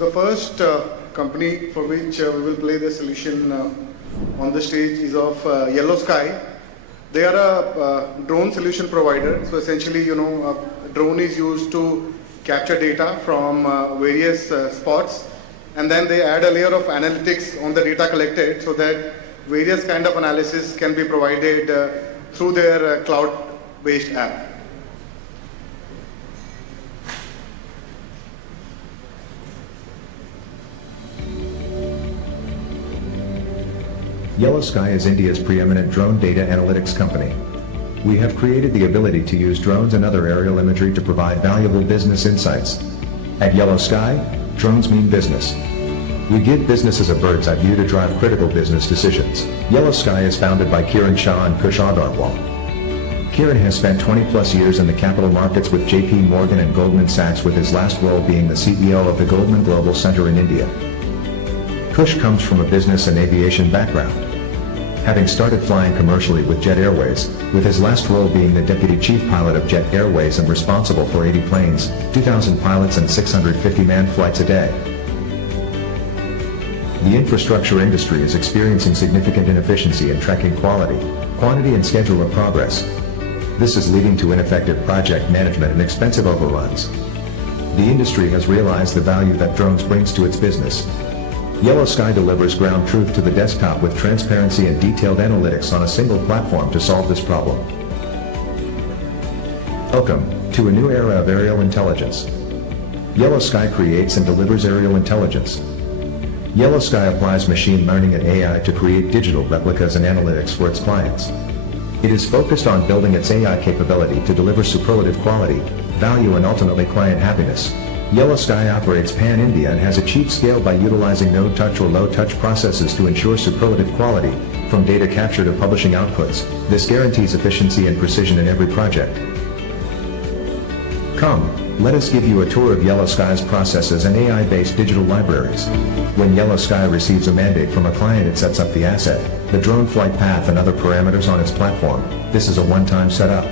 the first company for which we will play the solution on the stage is of Yelloskye. They are a drone solution provider. So essentially, a drone is used to capture data from various spots, and then they add a layer of analytics on the data collected so that various kind of analysis can be provided through their cloud-based app. Yelloskye is India's preeminent drone data analytics company. We have created the ability to use drones and other aerial imagery to provide valuable business insights. At Yelloskye, drones mean business. We give businesses a bird's eye view to drive critical business decisions. Yelloskye is founded by Kiran Shah and Kush Agarwal. Kiran has spent 20 plus years in the capital markets with JP Morgan and Goldman Sachs, with his last role being the CEO of the Goldman Global Center in India. Kush comes from a business and aviation background, having started flying commercially with Jet Airways, with his last role being the deputy chief pilot of Jet Airways and responsible for 80 planes, 2,000 pilots and 650 manned flights a day. The infrastructure industry is experiencing significant inefficiency in tracking quality, quantity and schedule of progress. This is leading to ineffective project management and expensive overruns. The industry has realized the value that drones brings to its business. Yelloskye delivers ground truth to the desktop with transparency and detailed analytics on a single platform to solve this problem. Welcome to a new era of aerial intelligence. Yelloskye creates and delivers aerial intelligence. Yelloskye applies machine learning and AI to create digital replicas and analytics for its clients. It is focused on building its AI capability to deliver superlative quality, value and ultimately client happiness. Yelloskye operates pan-India and has achieved scale by utilizing no-touch or low-touch processes to ensure superlative quality, from data capture to publishing outputs. This guarantees efficiency and precision in every project. Come, let us give you a tour of Yelloskye's processes and AI-based digital libraries. When Yelloskye receives a mandate from a client, it sets up the asset, the drone flight path and other parameters on its platform. This is a one-time setup.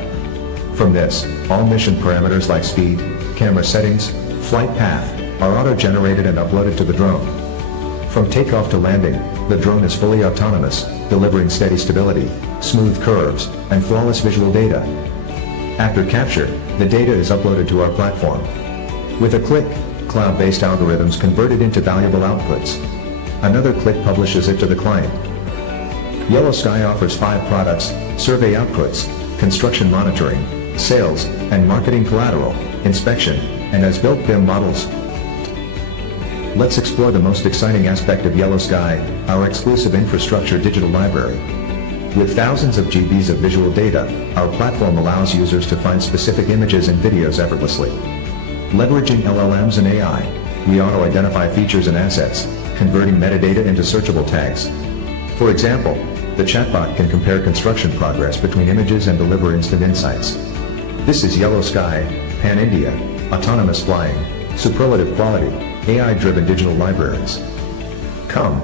From this, all mission parameters like speed, camera settings, flight path are auto-generated and uploaded to the drone. From takeoff to landing, the drone is fully autonomous, delivering steady stability, smooth curves, and flawless visual data. After capture, the data is uploaded to our platform. With a click, cloud-based algorithms convert it into valuable outputs. Another click publishes it to the client. Yelloskye offers 5 products: survey outputs, construction monitoring, sales and marketing collateral, inspection, and as-built BIM models. Let's explore the most exciting aspect of Yelloskye, our exclusive infrastructure digital library. With thousands of GBs of visual data, our platform allows users to find specific images and videos effortlessly. Leveraging LLMs and AI, we auto-identify features and assets, converting metadata into searchable tags. For example, the chatbot can compare construction progress between images and deliver instant insights. This is Yelloskye, Pan-India, autonomous flying, superlative quality, AI-driven digital libraries. Come,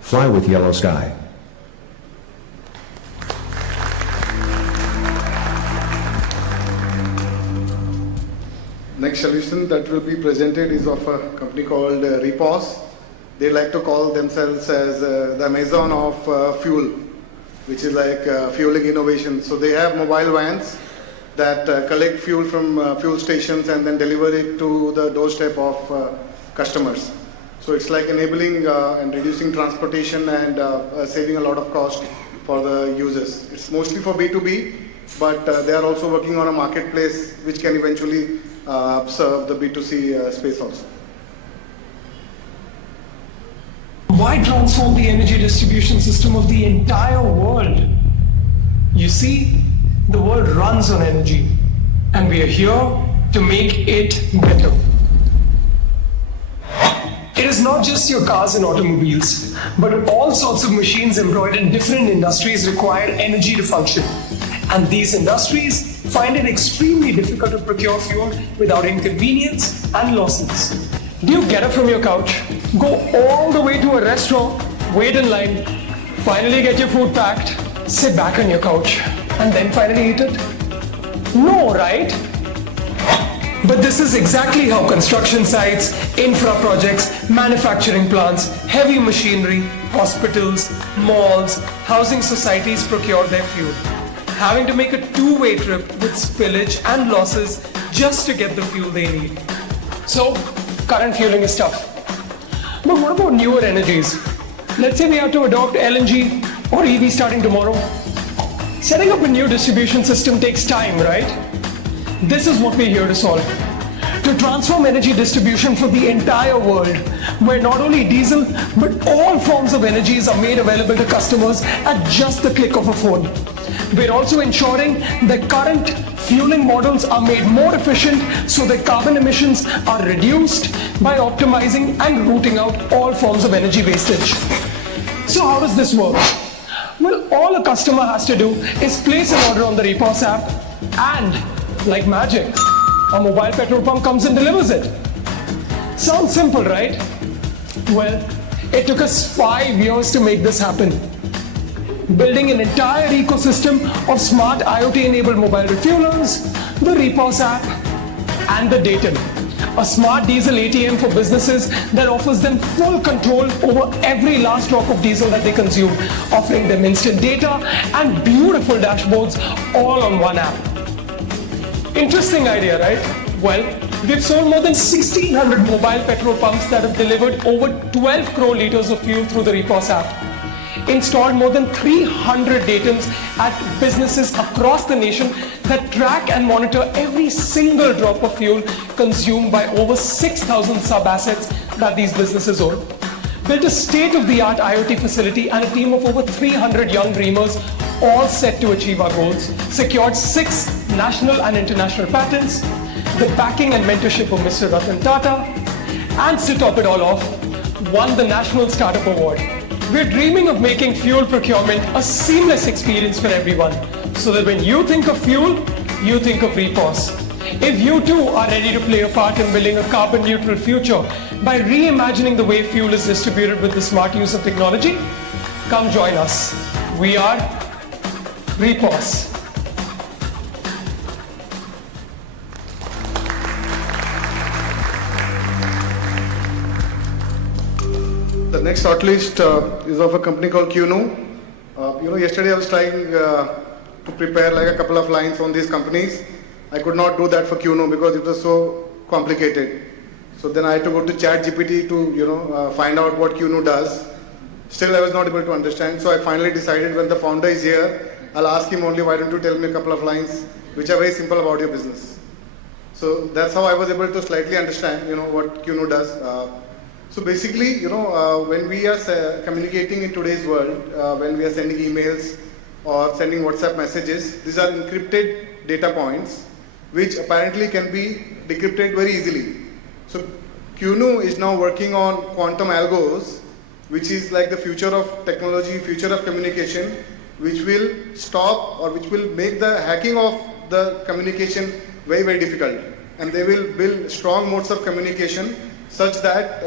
fly with Yelloskye. Next solution that will be presented is of a company called Repos. They like to call themselves as the Amazon of fuel, which is like fueling innovation. So they have mobile vans that collect fuel from fuel stations and then deliver it to the doorstep of customers. So it's like enabling and reducing transportation and saving a lot of cost for the users. It's mostly for B2B, but they are also working on a marketplace which can eventually serve the B2C space also. Why transform the energy distribution system of the entire world? You see, the world runs on energy, and we are here to make it better. It is not just your cars and automobiles, but all sorts of machines employed in different industries require energy to function. And these industries find it extremely difficult to procure fuel without inconvenience and losses. Do you get up from your couch, go all the way to a restaurant, wait in line, finally get your food packed, sit back on your couch, and then finally eat it? No, right? But this is exactly how construction sites, infra projects, manufacturing plants, heavy machinery, hospitals, malls, housing societies procure their fuel, having to make a two-way trip with spillage and losses just to get the fuel they need. So, current fueling is tough. But what about newer energies? Let's say we have to adopt LNG or EV starting tomorrow. Setting up a new distribution system takes time, right? This is what we're here to solve. To transform energy distribution for the entire world, where not only diesel, but all forms of energies are made available to customers at just the click of a phone. We're also ensuring that current fueling models are made more efficient so that carbon emissions are reduced by optimizing and rooting out all forms of energy wastage. So how does this work? Well, all a customer has to do is place an order on the Repos app and, like magic, a mobile petrol pump comes and delivers it. Sounds simple, right? Well, it took us 5 years to make this happen. Building an entire ecosystem of smart IoT-enabled mobile refuelers, the Repos app, and the Datum, a smart diesel ATM for businesses that offers them full control over every last drop of diesel that they consume, offering them instant data and beautiful dashboards all on one app. Interesting idea, right? Well, we've sold more than 1,600 mobile petrol pumps that have delivered over 12 crore liters of fuel through the Repos app. Installed more than 300 datums at businesses across the nation that track and monitor every single drop of fuel consumed by over 6,000 sub-assets that these businesses own. Built a state-of-the-art IoT facility and a team of over 300 young dreamers, all set to achieve our goals. Secured 6 national and international patents, the backing and mentorship of Mr. Ratan Tata, and to top it all off, won the National Startup Award. We're dreaming of making fuel procurement a seamless experience for everyone, so that when you think of fuel, you think of Repos. If you too are ready to play a part in building a carbon neutral future by reimagining the way fuel is distributed with the smart use of technology, come join us. We are Repos. The next shortlist is of a company called QNu. Yesterday I was trying to prepare like a couple of lines on these companies. I could not do that for QNu because it was so complicated. So then I had to go to ChatGPT to find out what QNu does. Still I was not able to understand. So I finally decided when the founder is here, I'll ask him only, why don't you tell me a couple of lines which are very simple about your business. So that's how I was able to slightly understand what QNu does. So basically, when we are communicating in today's world, when we are sending emails or sending WhatsApp messages, these are encrypted data points which apparently can be decrypted very easily. So QNu is now working on quantum algos, which is like the future of technology, future of communication, which will stop or which will make the hacking of the communication very, very difficult. And they will build strong modes of communication such that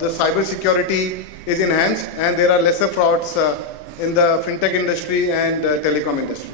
the cyber security is enhanced and there are lesser frauds in the FinTech industry and telecom industry.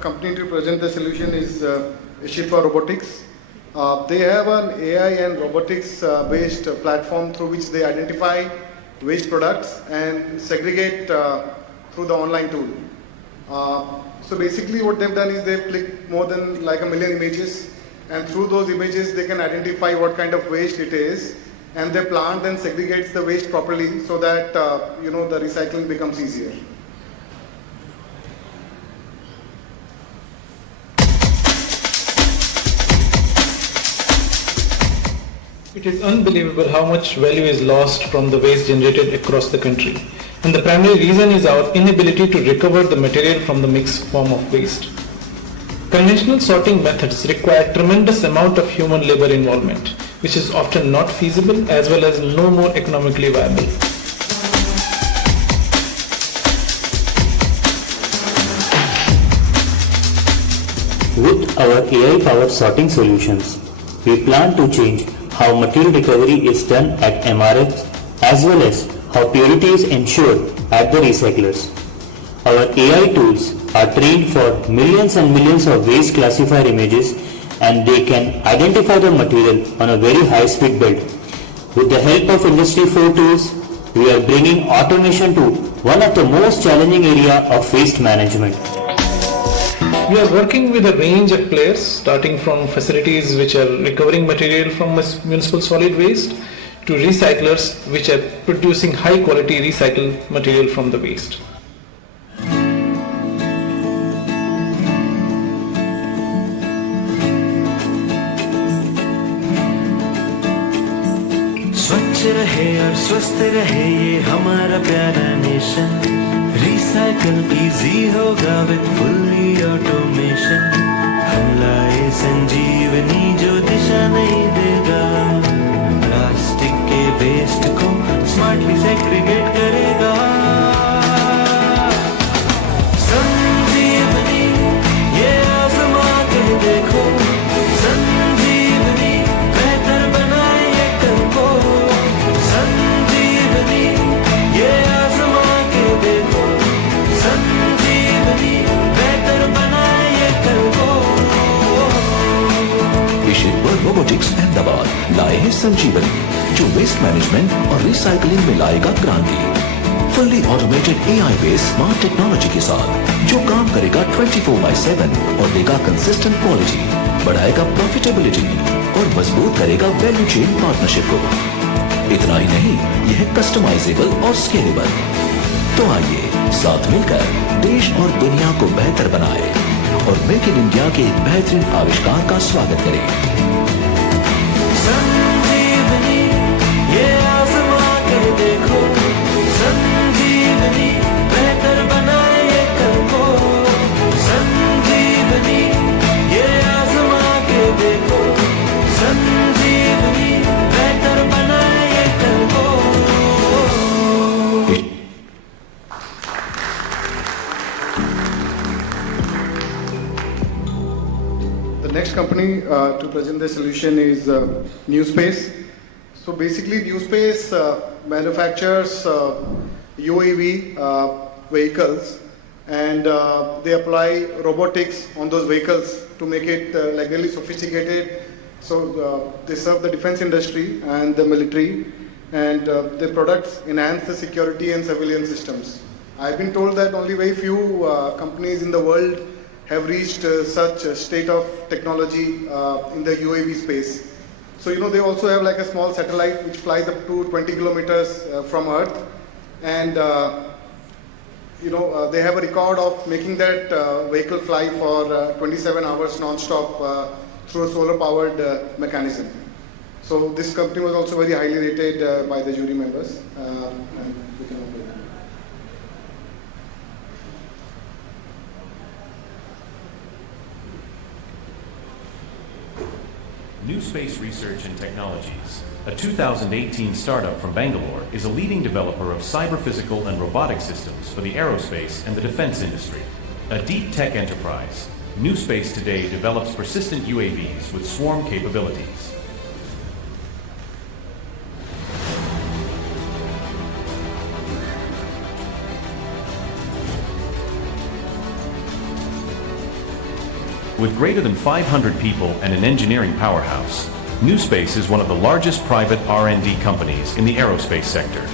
company to present the solution is Ishitva Robotics. They have an AI and robotics based platform through which they identify waste products and segregate through the online tool. So basically what they've done is they've clicked more than like 1 million images, and through those images they can identify what kind of waste it is, and their plant then segregates the waste properly so that the recycling becomes easier. It is unbelievable how much value is lost from the waste generated across the country. And the primary reason is our inability to recover the material from the mixed form of waste. Conventional sorting methods require tremendous amount of human labor involvement, which is often not feasible as well as no more economically viable. With our AI-powered sorting solutions, we plan to change how material recovery is done at MRFs as well as how purity is ensured at the recyclers. Our AI tools are trained for millions and millions of waste classifier images, and they can identify the material on a very high-speed build. With the help of Industry 4 tools, we are bringing automation to one of the most challenging area of waste management. We are working with a range of players, starting from facilities which are recovering material from municipal solid waste to recyclers which are producing high quality recycled material from the waste. स्वच्छ रहे और स्वस्थ रहे ये हमारा प्यारा nation recycle easy होगा with fully automation हम लाए संजीवनी जो दिशा नहीं देगा प्लास्टिक के वेस्ट को स्मार्टली सेग्रीगेट करेगा संजीवनी ये आजमा के देखो संजीवनी बेहतर बनाए ये कल को संजीवनी ये आजमा के देखो संजीवनी बेहतर बनाए ये कल को इशित्वा रोबोटिक्स अहमदाबाद लाए हैं संजीवनी जो वेस्ट मैनेजमेंट और रिसाइकलिंग में लाएगा क्रांति। Fully automated AI based smart technology के साथ जो काम करेगा 24/7 और देगा कंसिस्टेंट क्वालिटी, बढ़ाएगा प्रॉफिटेबिलिटी और मजबूत करेगा वैल्यू चेन पार्टनरशिप को। इतना ही नहीं, यह है कस्टमाइजेबल और स्केलेबल। तो आइए साथ मिलकर देश और दुनिया को बेहतर बनाए और मेक इन इंडिया के एक बेहतरीन आविष्कार का स्वागत करें। संजीवनी ये आजमा के देखो संजीवनी बेहतर बनाए ये कल को संजीवनी ये आजमा के देखो संजीवनी बेहतर बनाए ये कल को The next company to present the solution is Newspace. So basically Newspace manufactures UAV vehicles, and they apply robotics on those vehicles to make it like really sophisticated. So they serve the defense industry and the military, and their products enhance the security and civilian systems. I've been told that only very few companies in the world have reached such a state of technology in the UAV space. So they also have like a small satellite which flies up to 20 kilometers from Earth, and they have a record of making that vehicle fly for 27 hours non-stop through a solar-powered mechanism. So this company was also very highly rated by the jury members. And we can open it. Newspace Research Technologies, a 2018 startup from Bangalore, is a leading developer of cyber-physical and robotic systems for the aerospace and the defense industry. A deep tech enterprise, Newspace today develops persistent UAVs with swarm capabilities. With greater than 500 people and an engineering powerhouse, Newspace is one of the largest private R&D companies in the aerospace sector.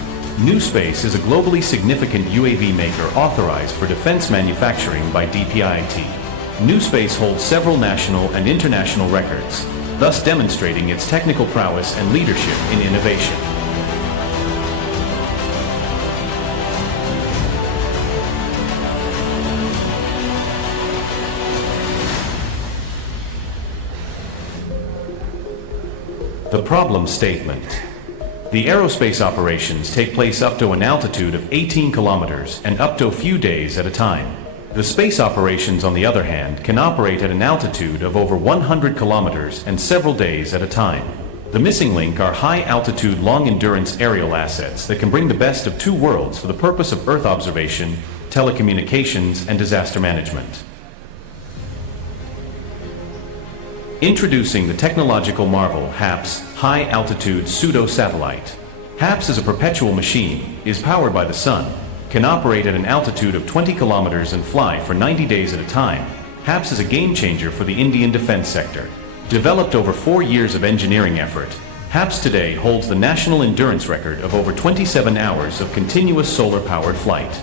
Newspace is a globally significant UAV maker authorized for defense manufacturing by DPIIT. Newspace holds several national and international records, thus demonstrating its technical prowess and leadership in innovation. The problem statement. The aerospace operations take place up to an altitude of 18 kilometers and up to a few days at a time. The space operations, on the other hand, can operate at an altitude of over 100 kilometers and several days at a time. The missing link are high-altitude, long-endurance aerial assets that can bring the best of two worlds for the purpose of Earth observation, telecommunications, and disaster management. Introducing the technological marvel HAPS, High Altitude Pseudo Satellite. HAPS is a perpetual machine, is powered by the sun, can operate at an altitude of 20 kilometers and fly for 90 days at a time. HAPS is a game changer for the Indian defense sector. Developed over 4 years of engineering effort, HAPS today holds the national endurance record of over 27 hours of continuous solar-powered flight.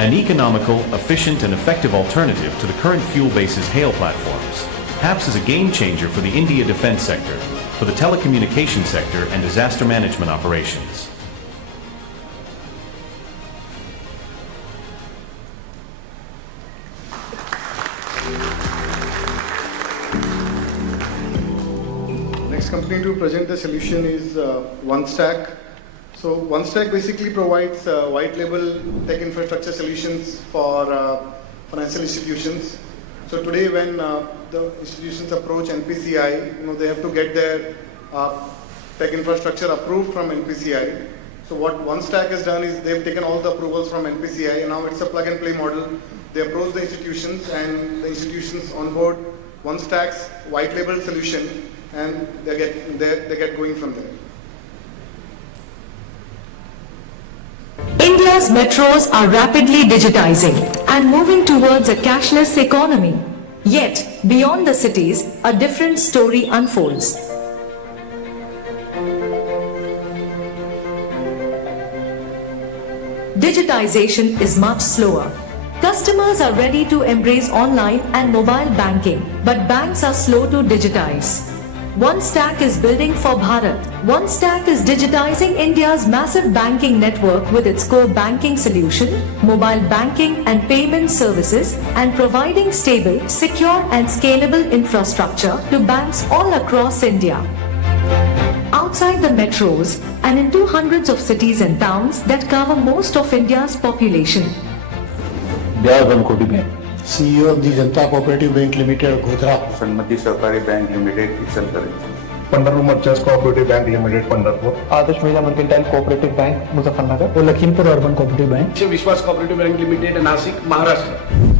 An economical, efficient, and effective alternative to the current fuel-basis HALE platforms, HAPS is a game changer for the India defense sector, for the telecommunication sector, and disaster management operations. Next company to present the solution is Onestack. So Onestack basically provides white label tech infrastructure solutions for financial institutions. So today when the institutions approach NPCI, they have to get their tech infrastructure approved from NPCI. So what Onestack has done is they've taken all the approvals from NPCI and now it's a plug and play model. They approach the institutions and the institutions onboard Onestack's white label solution and they get going from there. India's metros are rapidly digitizing and moving towards a cashless economy. Yet, beyond the cities, a different story unfolds. Digitization is much slower. Customers are ready to embrace online and mobile banking, but banks are slow to digitize. Onestack is building for Bharat. Onestack is digitizing India's massive banking network with its core banking solution, mobile banking and payment services, and providing stable, secure and scalable infrastructure to banks all across India. Outside the metros and into hundreds of cities and towns that cover most of India's population. CEO of the Janata Cooperative Bank Limited, Godhra. Sanmati Sahakari bank limited Ichalkaranji. Pandharpur merchants cooperative bank limited Pandharpur. Adarsh Mahila mercantile cooperative bank Muzaffarnagar. Lakhimpur urban cooperative bank. Vishwas cooperative bank limited Nashik Maharashtra.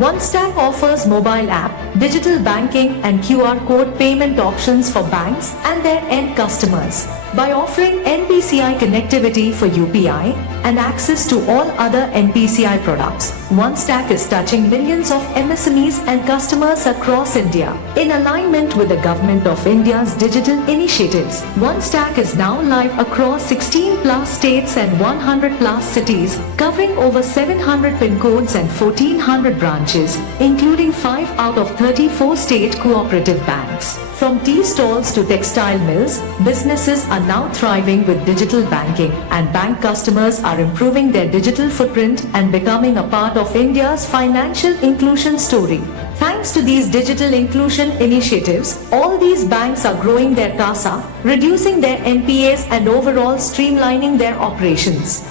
Onestack offers mobile app, digital banking and QR code payment options for banks and their end customers. By offering NPCI connectivity for UPI and access to all other NPCI products, Onestack is touching millions of MSMEs and customers across India. In alignment with the Government of India's digital initiatives, Onestack is now live across 16 plus states and 100 plus cities, covering over 700 PIN codes and 1400 branches, including 5 out of 34 state cooperative banks. From tea stalls to textile mills, businesses are now thriving with digital banking, and bank customers are improving their digital footprint and becoming a part of India's financial inclusion story. Thanks to these digital inclusion initiatives, all these banks are growing their CASA, reducing their NPAs and overall streamlining their operations.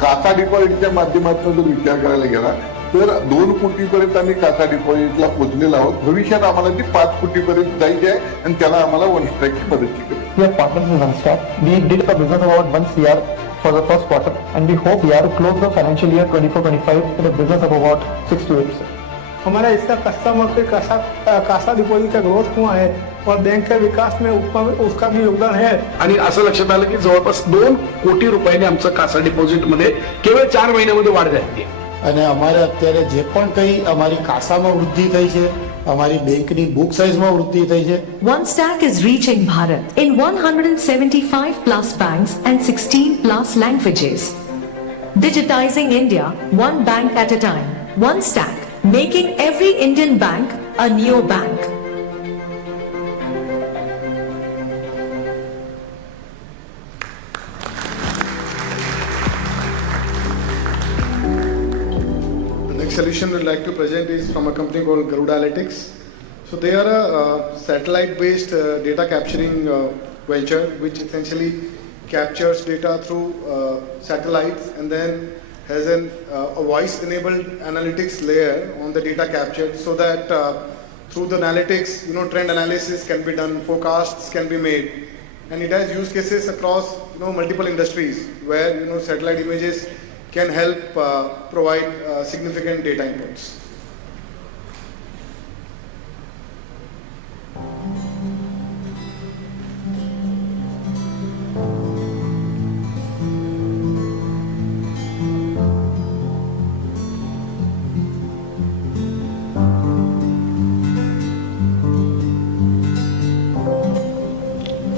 CASA डिपॉझिटच्या माध्यमातून जर विचार करायला गेला तर 2 कोटीपर्यंत आम्ही कासा डिपॉझिटला पोहोचलेलो आहोत. भविष्यात आम्हाला ती 5 कोटीपर्यंत जायची आहे आणि त्याला आम्हाला OneStackची मदत केली. We have partnered with Onestack. We did a business of about 1 CR for the first quarter, and we hope we are to close the financial year 24-25 with a business of about 6 to 8%. हमारा इसका customer के Kasa deposit का growth हुआ है और bank के विकास में उसका भी योगदान है. आणि असं लक्षात आलं की जवळपास 2 कोटी रुपयाने आमचं कासा डिपॉझिट मध्ये केवळ 4 महिन्यामध्ये वाढ झाली. અને અમારે અત્યારે જે પણ કંઈ અમારી કાસામાં વૃદ્ધિ થઈ છે, અમારી બેંકની બુક સાઇઝમાં વૃદ્ધિ થઈ છે. OneStack is reaching Bharat in 175 plus banks and 16 plus languages. Digitizing India, one bank at a time. OneStack, making every Indian bank a neo bank. Solution we'd like to present is from a company called Garudalytics. So they are a satellite-based data capturing venture which essentially captures data through satellites and then has a voice-enabled analytics layer on the data captured so that through the analytics, trend analysis can be done, forecasts can be made, and it has use cases across multiple industries where satellite images can help provide significant data inputs.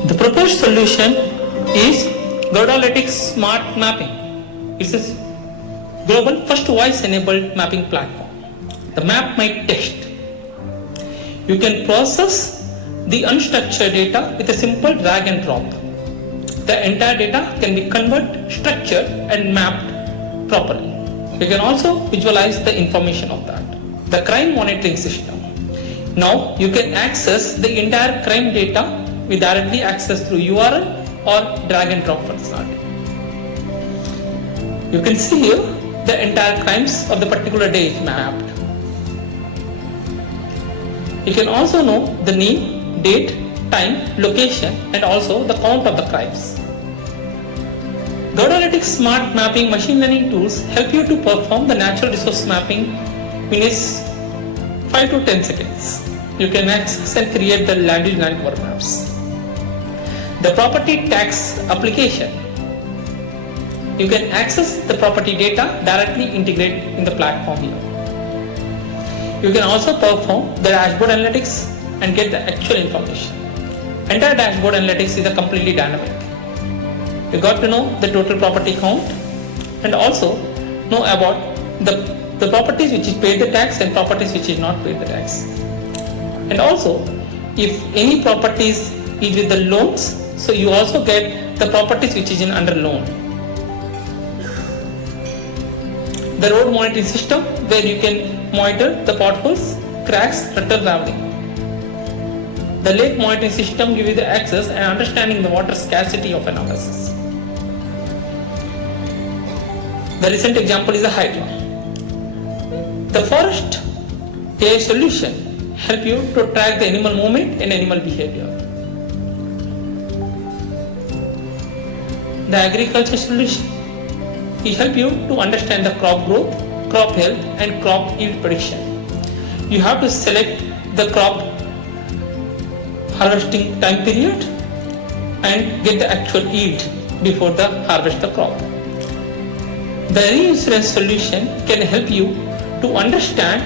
The proposed solution is Garudalytics Smart Mapping. It's a global first voice-enabled mapping platform. The map my text. You can process the unstructured data with a simple drag and drop. The entire data can be converted, structured and mapped properly. You can also visualize the information of that. The crime monitoring system. Now you can access the entire crime data with directly access through URL or drag and drop functionality. You can see here the entire crimes of the particular day is mapped. You can also know the name, date, time, location and also the count of the crimes. Garudalytics smart mapping machine learning tools help you to perform the natural resource mapping in 5 to 10 seconds. You can access and create the land use network maps. The property tax application. You can access the property data directly integrate in the platform here. You can also perform the dashboard analytics and get the actual information. Entire dashboard analytics is a completely dynamic. You got to know the total property count and also know about the properties which is paid the tax and properties which is not paid the tax. And also if any properties is with the loans, so you also get the properties which is in under loan. The road monitoring system where you can monitor the potholes, cracks, rutter traveling. The lake monitoring system gives you the access and understanding the water scarcity of analysis. The recent example is the Hydra. The forest AI solution help you to track the animal movement and animal behavior. The agriculture solution will help you to understand the crop growth, crop health and crop yield prediction. You have to select the crop harvesting time period and get the actual yield before the harvest the crop. The Reinsurance solution can help you to understand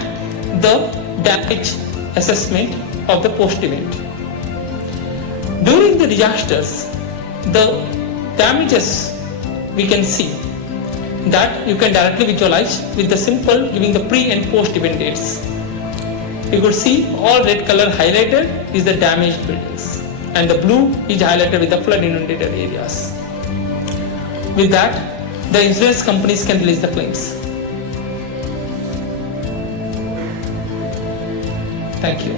the damage assessment of the post event. During the disasters, the damages we can see that you can directly visualize with the simple giving the pre and post event dates. you could see all red color highlighted is the damaged buildings and the blue is highlighted with the flood inundated areas. With that, the insurance companies can release the claims. Thank you.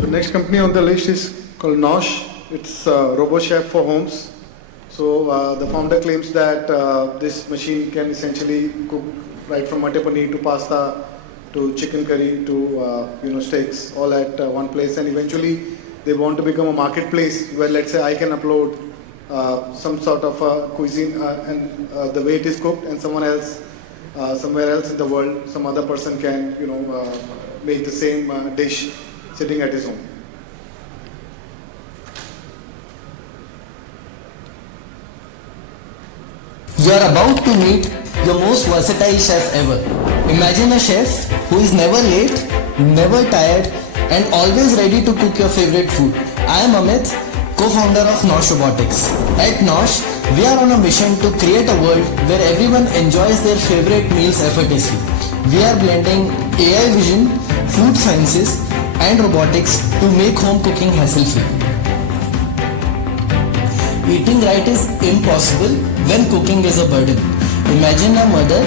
The next company on the list is called Nosh. It's a RoboChef for homes. So the founder claims that this machine can essentially cook right from mutton paneer to pasta to chicken curry to steaks all at one place, and eventually they want to become a marketplace where, let's say, I can upload some sort of a cuisine and the way it is cooked, and someone else somewhere else in the world, some other person can make the same dish sitting at his home. You are about to meet your most versatile chef ever. Imagine a chef who is never late, never tired, and always ready to cook your favorite food. I am Amit, co-founder of Nosh Robotics. At Nosh, we are on a mission to create a world where everyone enjoys their favorite meals effortlessly. We are blending AI vision, food sciences, and robotics to make home cooking hassle-free. Eating right is impossible when cooking is a burden. Imagine a mother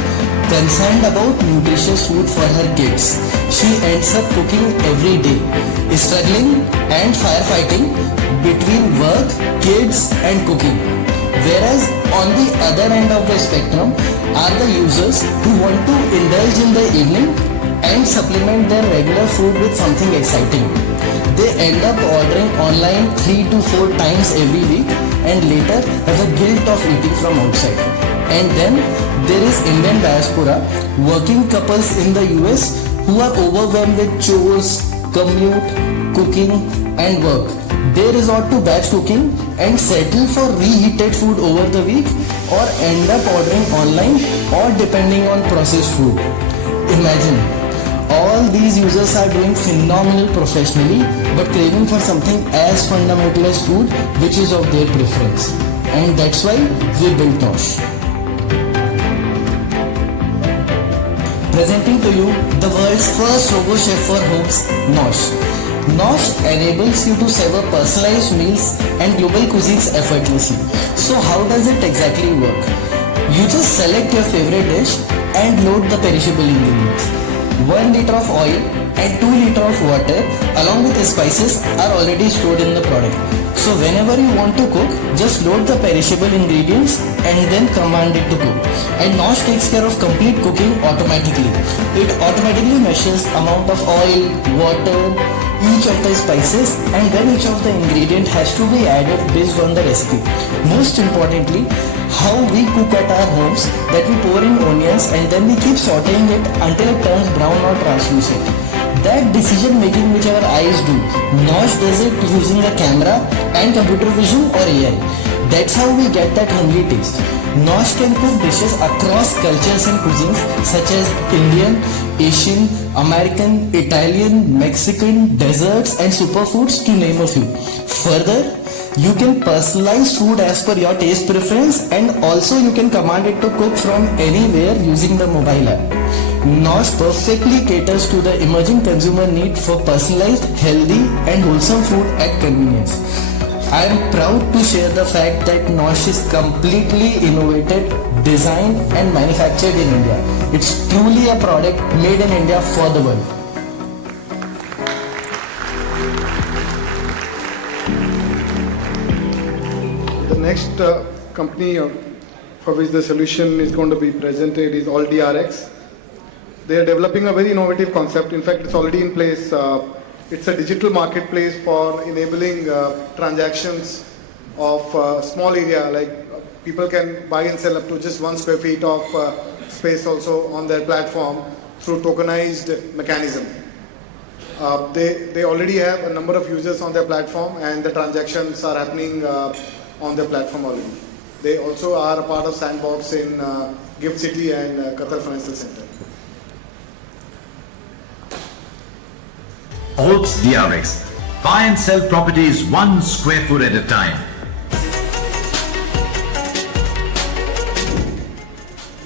concerned about nutritious food for her kids. She ends up cooking every day, struggling and firefighting between work, kids and cooking. Whereas on the other end of the spectrum are the users who want to indulge in the evening and supplement their regular food with something exciting. They end up ordering online 3 to 4 times every week and later have the guilt of eating from outside. And then there is Indian diaspora, working couples in the US who are overwhelmed with chores, commute, cooking and work. They resort to batch cooking and settle for reheated food over the week, or end up ordering online or depending on processed food. Imagine, all these users are doing phenomenal professionally but craving for something as fundamental as food, which is of their preference. And that's why we built Nosh. Presenting to you the world's first RoboChef for homes, Nosh. Nosh enables you to serve personalized meals and global cuisines effortlessly. So how does it exactly work? You just select your favorite dish and load the perishable ingredients. 1 liter of oil and 2 liter of water along with the spices are already stored in the product. So whenever you want to cook, just load the perishable ingredients and then command it to cook. And Nosh takes care of complete cooking automatically. It automatically measures amount of oil, water, each of the spices, and then each of the ingredient has to be added based on the recipe. Most importantly, how we cook at our homes, that we pour in onions and then we keep sauteing it until it turns brown or translucent. That decision making which our eyes do, Nosh does it using a camera and computer vision or AI. That's how we get that homely taste. Nosh can cook dishes across cultures and cuisines such as Indian, Asian, American, Italian, Mexican, desserts and superfoods to name a few. Further, you can personalize food as per your taste preference, and also you can command it to cook from anywhere using the mobile app. Nosh perfectly caters to the emerging consumer need for personalized, healthy and wholesome food at convenience. I am proud to share the fact that Nosh is completely innovated, designed and manufactured in India. It's truly a product made in India for the world. The next company for which the solution is going to be presented is Alt.Drx. They are developing a very innovative concept. In fact, it's already in place. It's a digital marketplace for enabling transactions of small area, like people can buy and sell up to just 1 square feet of space also on their platform through tokenized mechanism. They already have a number of users on their platform and the transactions are happening on their platform already. They also are a part of Sandbox in Gift City and Qatar Financial Center. Alt.Drx. Buy and sell properties 1 square foot at a time.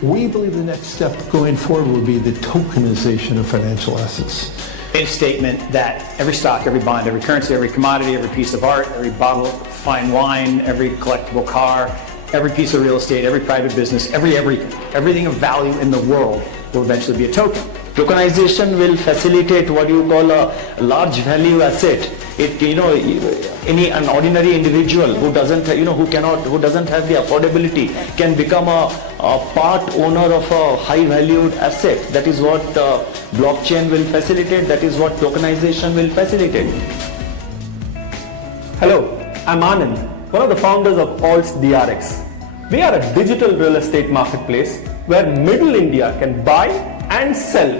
We believe the next step going forward will be the tokenization of financial assets. A statement that every stock, every bond, every currency, every commodity, every piece of art, every bottle of fine wine, every collectible car, every piece of real estate, every private business, everything of value in the world will eventually be a token. Tokenization will facilitate what you call a large value asset. An ordinary individual who doesn't have the affordability can become a part owner of a high valued asset. That is what blockchain will facilitate. That is what tokenization will facilitate. Hello, I'm Anand, one of the founders of Alt.Drx. We are a digital real estate marketplace where Middle India can buy and sell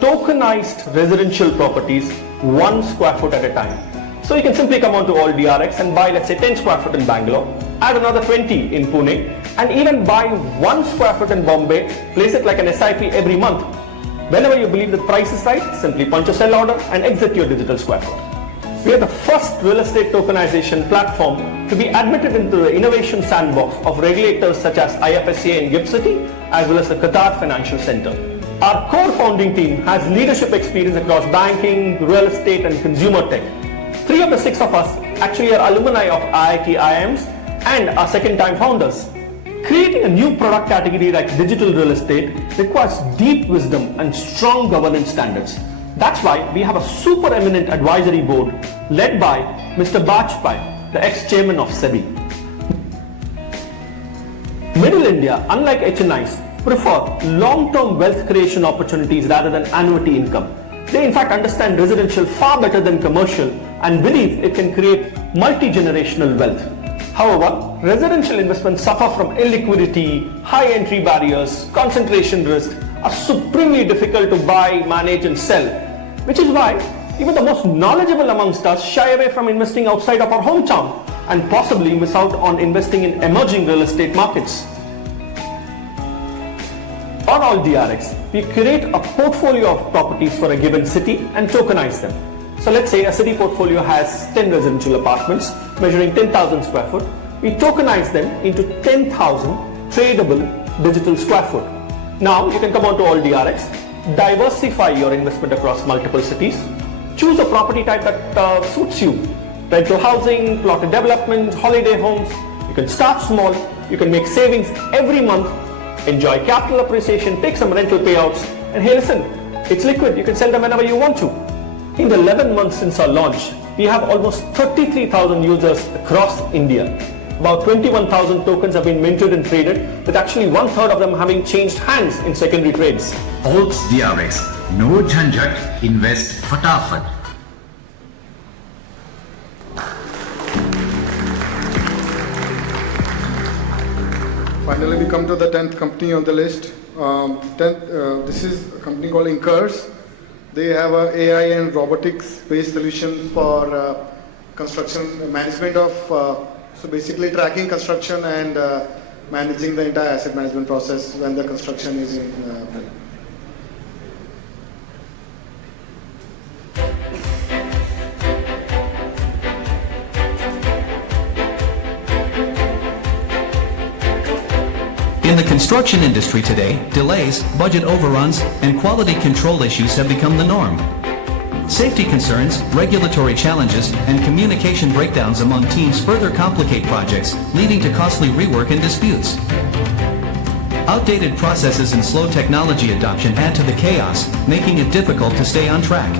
tokenized residential properties 1 square foot at a time. So you can simply come onto Alt.Drx and buy, let's say, 10 square foot in Bangalore, add another 20 in Pune, and even buy 1 square foot in Bombay, place it like an SIP every month. Whenever you believe the price is right, simply punch a sell order and exit your digital square foot. We are the first real estate tokenization platform to be admitted into the innovation sandbox of regulators such as IFSCA in Gift City, as well as the Qatar Financial Center. Our core founding team has leadership experience across banking, real estate, and consumer tech. 3 of the 6 of us actually are alumni of IIT IIMs and are second-time founders. Creating a new product category like digital real estate requires deep wisdom and strong governance standards. That's why we have a super eminent advisory board led by Mr. Bajpai, the ex-chairman of SEBI. Middle India, unlike HNIs, prefer long-term wealth creation opportunities rather than annuity income. They in fact understand residential far better than commercial and believe it can create multi-generational wealth. However, residential investments suffer from illiquidity, high entry barriers, concentration risk, are supremely difficult to buy, manage and sell, which is why even the most knowledgeable amongst us shy away from investing outside of our hometown and possibly miss out on investing in emerging real estate markets. On Alt.Drx, we create a portfolio of properties for a given city and tokenize them. So let's say a city portfolio has 10 residential apartments measuring 10,000 square foot. We tokenize them into 10,000 tradable digital square foot. Now you can come on to Alt.Drx, diversify your investment across multiple cities, choose a property type that suits you. Rental housing, plotted development, holiday homes. You can start small, you can make savings every month, enjoy capital appreciation, take some rental payouts, and hey listen, it's liquid, you can sell them whenever you want to. In the 11 months since our launch, we have almost 33,000 users across India. About 21,000 tokens have been minted and traded, with actually 1/3 of them having changed hands in secondary trades. Alt.Drx. No jhanjat, invest fatafat. Finally, we come to the 10th company on the list. This is a company called Incur. They have a AI and robotics-based solution for construction management of, so basically tracking construction and managing the entire asset management process when the construction is in. In the construction industry today, delays, budget overruns, and quality control issues have become the norm. Safety concerns, regulatory challenges, and communication breakdowns among teams further complicate projects, leading to costly rework and disputes. Outdated processes and slow technology adoption add to the chaos, making it difficult to stay on track.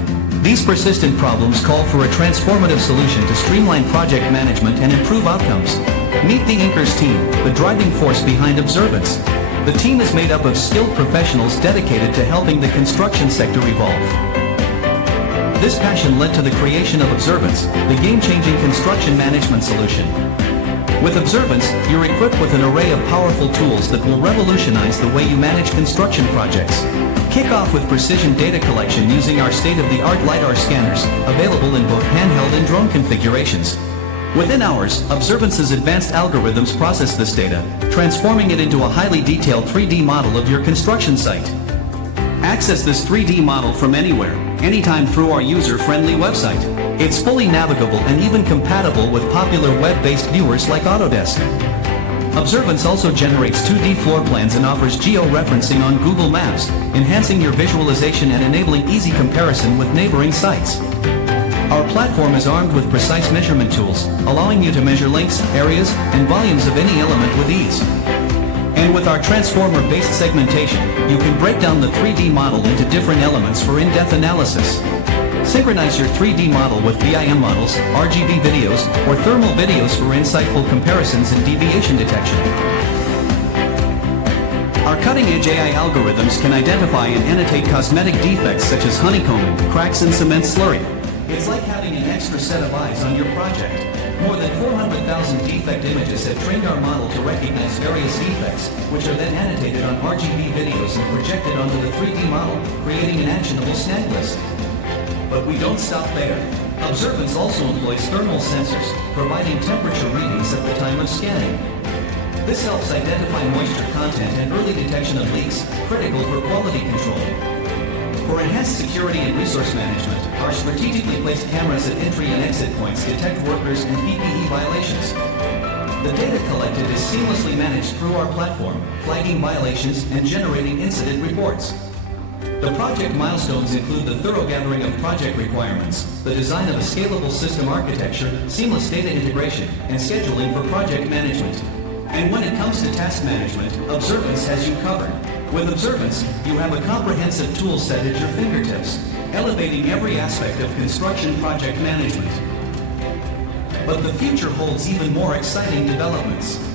These persistent problems call for a transformative solution to streamline project management and improve outcomes. Meet the Incur's team, the driving force behind Observance. The team is made up of skilled professionals dedicated to helping the construction sector evolve. This passion led to the creation of Observance, the game-changing construction management solution. With Observance, you're equipped with an array of powerful tools that will revolutionize the way you manage construction projects. Kick off with precision data collection using our state-of-the-art LiDAR scanners, available in both handheld and drone configurations. Within hours, Observance's advanced algorithms process this data, transforming it into a highly detailed 3D model of your construction site. Access this 3D model from anywhere, anytime through our user-friendly website. It's fully navigable and even compatible with popular web-based viewers like Autodesk. Observance also generates 2D floor plans and offers geo-referencing on Google Maps, enhancing your visualization and enabling easy comparison with neighboring sites. Our platform is armed with precise measurement tools, allowing you to measure lengths, areas, and volumes of any element with ease. And with our transformer-based segmentation, you can break down the 3D model into different elements for in-depth analysis. Synchronize your 3D model with BIM models, RGB videos, or thermal videos for insightful comparisons and deviation detection. Our cutting-edge AI algorithms can identify and annotate cosmetic defects such as honeycombing, cracks, and cement slurry. It's like having an extra set of eyes on your project. More than 400,000 defect images have trained our model to recognize various defects, which are then annotated on RGB videos and projected onto the 3D model, creating an actionable snag list. But we don't stop there. Observance also employs thermal sensors, providing temperature readings at the time of scanning. This helps identify moisture content and early detection of leaks, critical for quality control. For enhanced security and resource management, our strategically placed cameras at entry and exit points detect workers and PPE violations. The data collected is seamlessly managed through our platform, flagging violations and generating incident reports. The project milestones include the thorough gathering of project requirements, the design of a scalable system architecture, seamless data integration, and scheduling for project management. And when it comes to task management, Observance has you covered. With Observance, you have a comprehensive tool set at your fingertips, elevating every aspect of construction project management. But the future holds even more exciting developments.